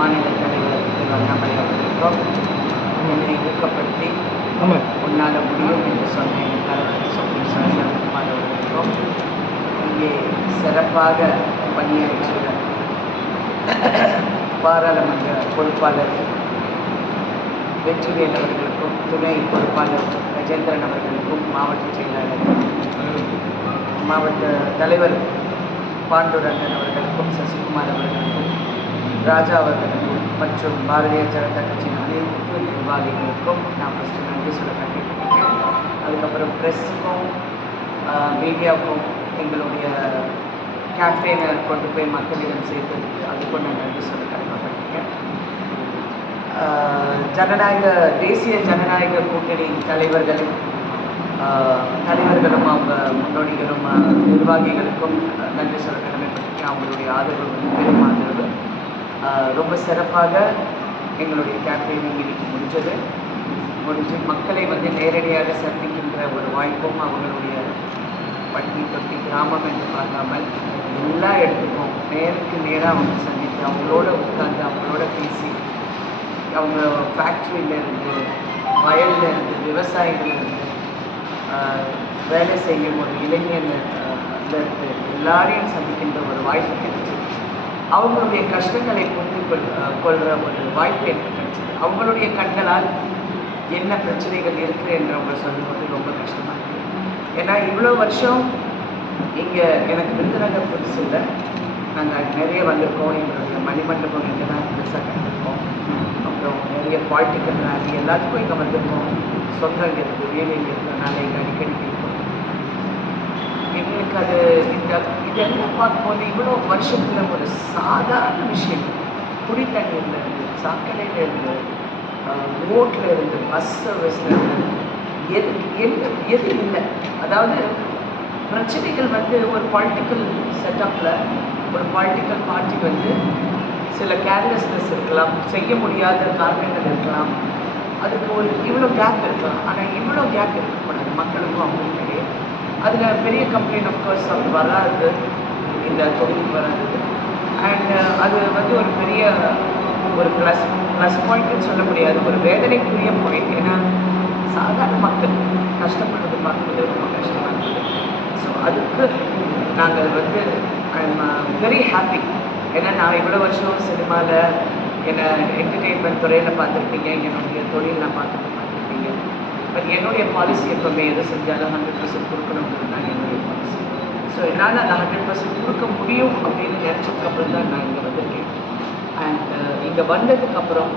மாநில தலைவர் திரு அண்ணாமலை அவர்களுக்கும் என்னை ஊக்கப்படுத்தி உன்னால் முடியும் என்று சொன்ன என் தலைவர் சொல்லி சரத்குமார் அவர்களுக்கும் இங்கே சிறப்பாக பணியாற்றிய பாராளுமன்ற பொறுப்பாளர் வெற்றிவேல் அவர்களுக்கும் துணை பொறுப்பாளர் கஜேந்திரன் அவர்களுக்கும் மாவட்ட செயலாளர் மாவட்ட தலைவர் பாண்டுரங்கன் அவர்களுக்கும் சசிகுமார் அவர்களுக்கும் ராஜா அவர்களுக்கும் மற்றும் பாரதிய ஜனதா கட்சியின் அனைத்து நிர்வாகிகளுக்கும் நான் ஃபஸ்ட்டு நன்றி சொல்ல கண்டிப்பாக அதுக்கப்புறம் ப்ரெஸ்ஸுக்கும் மீடியாவுக்கும் எங்களுடைய கேம்பெயினை கொண்டு போய் மக்களிடம் சேர்த்ததுக்கு அதுக்கும் நான் நன்றி சொல்ல கடமைப்பட்டிருக்கேன். ஜனநாயக தேசிய ஜனநாயக கூட்டணி தலைவர்களும் தலைவர்களும் அவங்க முன்னோடிகளும் நிர்வாகிகளுக்கும் நன்றி சொல்ல கடமைப்பட்டிருக்கேன். அவங்களுடைய ஆதரவு பெரும் ஆதரவு ரொம்ப சிறப்பாக எங்களுடைய கேம்பெயினிங் இன்னைக்கு முடிஞ்சது. முடிஞ்சு மக்களை வந்து நேரடியாக சந்திக்கின்ற ஒரு வாய்ப்பும் அவங்களுடைய பட்டி தொட்டி கிராமம் என்று பார்க்காமல் எல்லா இடத்துக்கும் நேருக்கு நேராக அவங்க சந்தித்து அவங்களோட உட்கார்ந்து அவங்களோட பேசி அவங்க ஃபேக்ட்ரியிலேருந்து வயல்லேருந்து வயல்ல இருந்து விவசாயிகள் இருந்து வேலை செய்யும் ஒரு இளைஞர் இருந்து எல்லாரையும் சந்திக்கின்ற ஒரு வாய்ப்பு கிடைச்சது அவங்களுடைய கஷ்டங்களை புரிந்து கொள் கொள்கிற ஒரு வாய்ப்பு எனக்கு கிடைச்சது. அவங்களுடைய கண்களால் என்ன பிரச்சனைகள் இருக்குது என்றவங்க சொல்லும்போது ரொம்ப கஷ்டமாக இருக்குது ஏன்னா இவ்வளோ வருஷம் இங்கே எனக்கு விருதுநகர் புதுசு இல்லை. நாங்கள் நிறைய வந்திருக்கோம். எங்களுடைய மணிமண்டபம் இங்கே தான் பெருசாக கண்டிருக்கோம் அப்புறம் நிறைய பாலிட்டிக்கல் ரேலி எல்லாத்துக்கும் இங்கே வந்திருக்கோம். சொந்தம் இங்கே இருக்குது வேலை இங்கே இருக்கிறனால இங்கே அடிக்கடி எனக்கு எங்களுக்கு அது இந்த இதெல்லாம் பார்க்கும்போது இவ்வளோ வருஷத்தில் ஒரு சாதாரண விஷயம். குடி தண்ணியில் இருந்து சாக்கடையில இருந்து ரோட்டில் இருந்து பஸ் சர்வீஸில் இருந்து எது என்ன எது இல்லை. அதாவது பிரச்சனைகள் வந்து ஒரு பொலிட்டிக்கல் செட்டப்பில் ஒரு பொலிட்டிக்கல் பார்ட்டி வந்து சில கேர்லெஸ்னஸ் இருக்கலாம் செய்ய முடியாத காரணங்கள் இருக்கலாம். அதுக்கு ஒரு இவ்வளோ கேப் இருக்கலாம். ஆனால் இவ்வளோ கேப் இருக்கக்கூடாது. மக்களுக்கும் அவங்களுக்கும் அதில் பெரிய கம்ப்ளைண்ட் ஆஃப்கோர்ஸ் அது வராது. இந்த தொகுதிக்கு வராது. அண்ட் uh, அது வந்து ஒரு பெரிய ஒரு ப்ளஸ் ப்ளஸ் பாயிண்ட்னு சொல்ல முடியாது. ஒரு வேதனைக்குரிய பாயிண்ட் ஏன்னா சாதாரண மக்கள் கஷ்டப்படுறது பார்க்கும்போது ரொம்ப கஷ்டமாக இருக்குது. ஸோ அதுக்கு நாங்கள் வந்து ஐ எம் வெரி ஹாப்பி ஏன்னா நான் இவ்வளோ வருஷம் சினிமாவில் என்னை என்டர்டெயின்மெண்ட் துறையில் பார்த்துருப்பீங்க. என்னுடைய தொழிலில் பார்த்துட்டு பார்த்துருப்பீங்க பட் என்னுடைய பாலிசி எப்பவுமே எது செஞ்சாலும் ஹண்ட்ரட் பர்சன்ட் கொடுக்கணுங்கிறது தான் என்னுடைய பாலிசி ஸோ என்னால் அந்த ஹண்ட்ரட் பர்சன்ட் கொடுக்க முடியும் அப்படின்னு நினச்சதுக்கப்புறம் தான் நான் இங்கே வந்திருக்கேன். அண்ட் இங்கே வந்ததுக்கப்புறம்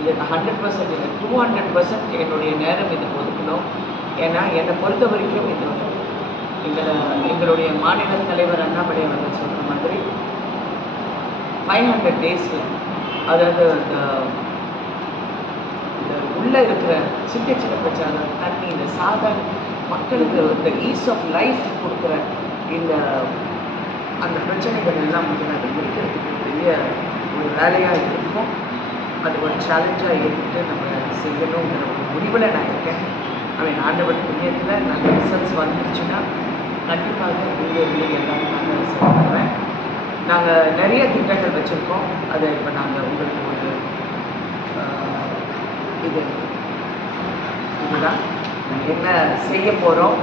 இது ஹண்ட்ரட் பர்சன்ட் இல்லை டூ ஹண்ட்ரட் பர்சன்ட் என்னுடைய நேரம் இது ஒதுக்கணும். ஏன்னா என்னை பொறுத்த வரைக்கும் இது எங்களை எங்களுடைய மாநில தலைவர் அண்ணாமலை அவர்கள் சொல்கிற மாதிரி ஃபைவ் ஹண்ட்ரட் டேஸில் அதாவது இந்த உள்ளே இருக்கிற சின்ன சின்ன பிரச்சனை தண்ணி இந்த சாதாரண மக்களுக்கு இந்த ஈஸ் ஆஃப் லைஃப் கொடுக்குற இந்த அந்த பிரச்சனைகள் எல்லாம் வந்து அதை முடிக்கிறதுக்கு பெரிய ஒரு வேலையாக இருக்கும். அது ஒரு சேலஞ்சாக ஏற்றுட்டு நம்ம செய்யணுங்கிற ஒரு முடிவில் நான் இருக்கேன். அவன் ஆண்டவன் புண்ணியத்தில் நல்ல ரிசல்ட்ஸ் வந்துருச்சுன்னா கண்டிப்பாக ஊழியர்கள் எல்லாமே நாங்கள் செய்வேன் நாங்கள் நிறைய திட்டங்கள் வச்சுருக்கோம். அதை இப்போ நாங்கள் உங்களுக்கு இது. இதுதான். என்ன செய்ய போகிறோம்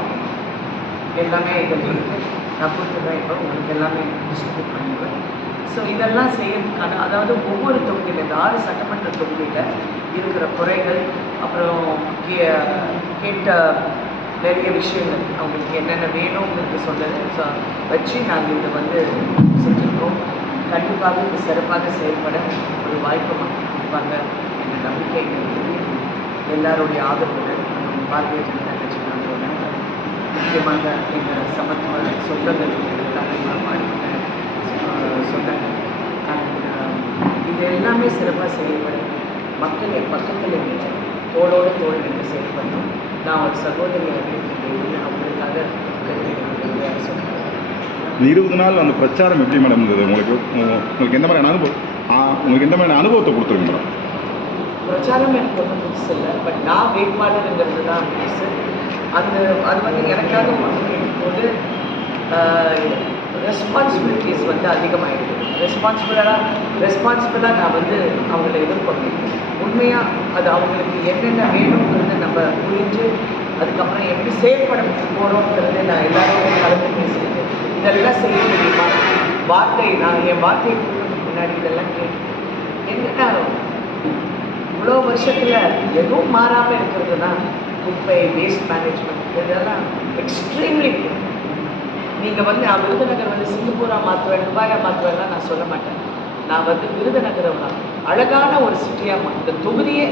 எல்லாமே இதில் நான் கொடுத்துட்றேன். இப்போ உங்களுக்கு எல்லாமே டிஸ்ட்ரிபியூட் பண்ணிடுவேன் ஸோ இதெல்லாம் செய்யறதுக்கான அதாவது ஒவ்வொரு தொகுதியில் இந்த ஆறு சட்டமன்ற தொகுதியில் இருக்கிற குறைகள் அப்புறம் கே கேட்ட நிறைய விஷயங்கள் அவங்களுக்கு என்னென்ன வேணுங்கிறது சொன்னது ஸோ வச்சு நாங்கள் இதை வந்து செஞ்சுருக்கோம். கண்டிப்பாக இது சிறப்பாக செயல்பட ஒரு வாய்ப்பு மக்கள் கொடுப்பாங்க என்ற நம்பிக்கை எல்லாருடைய ஆதரவுடன் நம்ம பாரதிய ஜனதா கட்சி நாங்களோட முக்கியமாக எங்கள் சமத்துவ சொந்தங்கள் எல்லாரையும் பாடின சொந்தங்கள். அண்ட் இது எல்லாமே சிறப்பாக செயல்படும். மக்களை பக்கத்தில் நின்று தோளோடு தோல் நின்று செயல்படணும். நான் ஒரு சகோதரியாக இருக்கின்றேன் அவங்களுக்காக நன்றி இருபது நாள் அந்த பிரச்சாரம் எப்படி மேடம் இருந்தது? உங்களுக்கு உங்களுக்கு எந்த மாதிரியான அனுபவம் உங்களுக்கு எந்த மாதிரியான அனுபவத்தை கொடுத்துருக்கு மேடம் பிரச்சாரம் எனக்கு ஒன்றும் புதுசு இல்லை. பட் நான் வேட்பாளருங்கிறது தான் புதுசு அந்த அது வந்து எனக்காக போது ரெஸ்பான்சிபிலிட்டிஸ் வந்து அதிகமாகிடுது ரெஸ்பான்சிபிளாக ரெஸ்பான்சிபிளாக நான் வந்து அவங்கள எதிர்கொண்டேன் உண்மையாக அது அவங்களுக்கு என்னென்ன வேணுங்கிறத நம்ம புரிஞ்சு அதுக்கப்புறம் எப்படி செயல்பட போகிறோங்கிறது நான் எல்லாரும் கலந்து பேசிட்டு இதெல்லாம் செய்ய முடியுமா? வார்த்தை நான் என் வார்த்தையை கொடுக்கறதுக்கு முன்னாடி இதெல்லாம் கேட்டு என்னென்ன இவ்வளோ வருஷத்தில் எதுவும் மாறாமல் இருக்கிறது தான் குப்பை வேஸ்ட் மேனேஜ்மெண்ட் இதெல்லாம் எக்ஸ்ட்ரீம்லி நீங்கள் வந்து நான் விருதுநகர் வந்து சிங்கப்பூராக மாற்றுவேன் துபாயா மாற்றுவேன்லாம் நான் சொல்ல மாட்டேன். நான் வந்து விருதுநகரை அழகான ஒரு சிட்டியாக மா இந்த தொகுதியே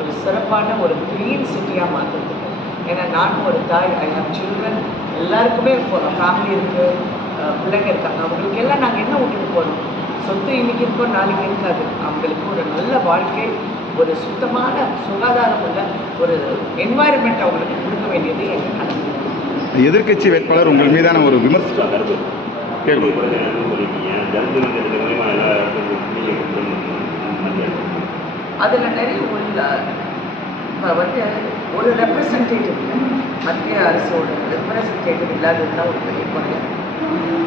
ஒரு சிறப்பான ஒரு க்ளீன் சிட்டியாக மாற்றுறதுக்கு ஏன்னா நானும் ஒரு தாய் ஐ ஹவ் சில்ட்ரன் எல்லாருக்குமே ஃபேமிலி இருக்குது பிள்ளைங்க இருக்காங்க. அவங்களுக்கு எல்லாம் நாங்கள் என்ன விட்டுட்டு போகிறோம் சொத்து இன்னைக்கு இருக்கோம் நாளைக்கு இருக்காது. அவங்களுக்கு ஒரு நல்ல வாழ்க்கை ஒரு சுத்தமான சுகாதாரம் உள்ள ஒரு என்வாயர்மெண்ட் அவங்களுக்கு கொடுக்க வேண்டியது எங்கள் கடமை எதிர்க்கட்சி வேட்பாளர் உங்கள் மீதான ஒரு விமர்சனம். கேட்கணும் அதில் நிறைய உள்ள இப்போ வந்து ஒரு ரெப்ரசன்டேட்டிவ் மத்திய அரசோட ரெப்ரசன்டேட்டிவ் இல்லாதது தான் ஒரு பெரிய குறையா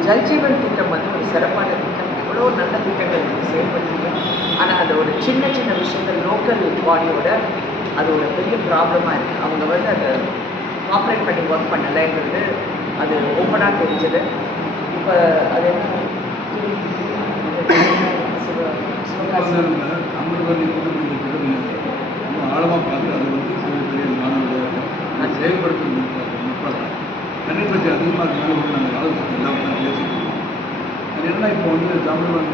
ஜல்ஜீவன் திட்டம் வந்து ஒரு சிறப்பான திட்டம் எவ்வளோ நல்ல திட்டங்கள் வந்து செயல்படுத்துங்க ஆனால் அது ஒரு சின்ன சின்ன விஷயங்கள் லோக்கல் பாடியோட அது ஒரு பெரிய ப்ராப்ளமாக இருக்குது அவங்க வந்து அதை காப்ரேட் பண்ணி ஒர்க் பண்ணலைங்கிறது அது ஓப்பனாக தெரிஞ்சது. இப்போ அது என்ன? ஆழமாக பார்த்து அது வந்து பெரிய மாணவர்கள் செயல்படுத்த முற்படுறாங்க தண்ணீர் பற்றி அதிகமாக இருக்கனால நாங்கள் ஆலோசனை எல்லாம் உட்கார்ந்து பேசிட்டு என்ன இப்போ வந்து தமிழ் ஒரு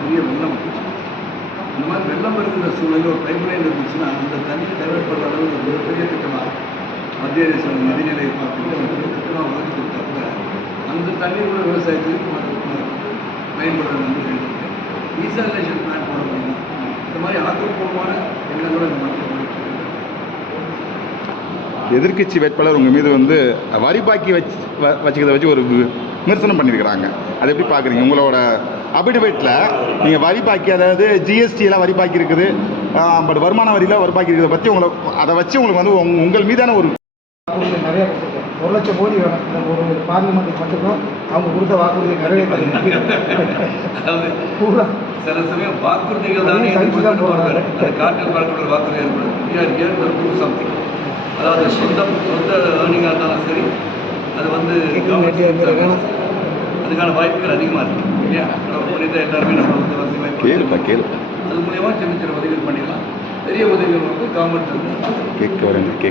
பெரிய வெள்ளம். இந்த மாதிரி வெள்ளம் இருக்கிற சூழலில் ஒரு பைப் லைன் இருந்துச்சுன்னா அந்த தண்ணியை டைவெர்ட் பண்ணுற அளவுக்கு ஒரு மிகப்பெரிய திட்டமாக மத்திய அரசு நதிநிலை பார்த்துட்டு ஒரு பெரிய திட்டமாக வளர்த்து கொடுத்தாப்புல அந்த தண்ணீர் கூட விவசாயத்துக்கு பயன்படுற வந்து இருக்கு. டீசாலினேஷன் பிளான் போட முடியும்? இந்த மாதிரி ஆக்கப்பூர்வமான எண்ணங்களோட இந்த மக்கள் போயிட்டு எதிர்க்கட்சி வேட்பாளர் உங்கள் மீது வந்து வரி பாக்கி வச்சு வ- வச்சுக்கிறத வச்சு ஒரு விமர்சனம் பண்ணியிருக்கிறாங்க. அதை எப்படி பார்க்குறீங்க உங்களோட அபிடிவேட்டில் நீங்கள் வரி பாக்கி அதாவது ஜிஎஸ்டி எல்லாம் வரி பாக்கி இருக்குது பட் வருமான வரியில் வரி பாக்கி இருக்கிறத பற்றி உங்களை அதை வச்சு உங்களுக்கு வந்து உங்க- உங்கள் மீதான ஒரு நிறைய ஒரு லட்சம் கோடி வேணும். இந்த ஒரு பார்லிமெண்ட்டுக்கு மட்டும்தான் அவங்க கொடுத்த வாக்குறுதி நிறைவேற்ற சில சமயம் வாக்குறுதிகள் தானே பார்க்கக்கூடிய வாக்குறுதி ஏற்படும் சம்திங் அதாவது சொந்த சொந்த ஏர்னிங்காக இருந்தாலும் சரி அது வந்து அதுக்கான வாய்ப்புகள் அதிகமாக இருக்கு இல்லையா? நம்ம புரிந்த எல்லாருமே நம்ம வந்து வசதி வாய்ப்பு கேளுப்பா கேளுப்பா. அது மூலியமாக சின்ன சின்ன உதவிகள் பண்ணிடலாம் பெரிய உதவிகள் வந்து கவர்மெண்ட் வந்து கேட்க வரேன் கேட்க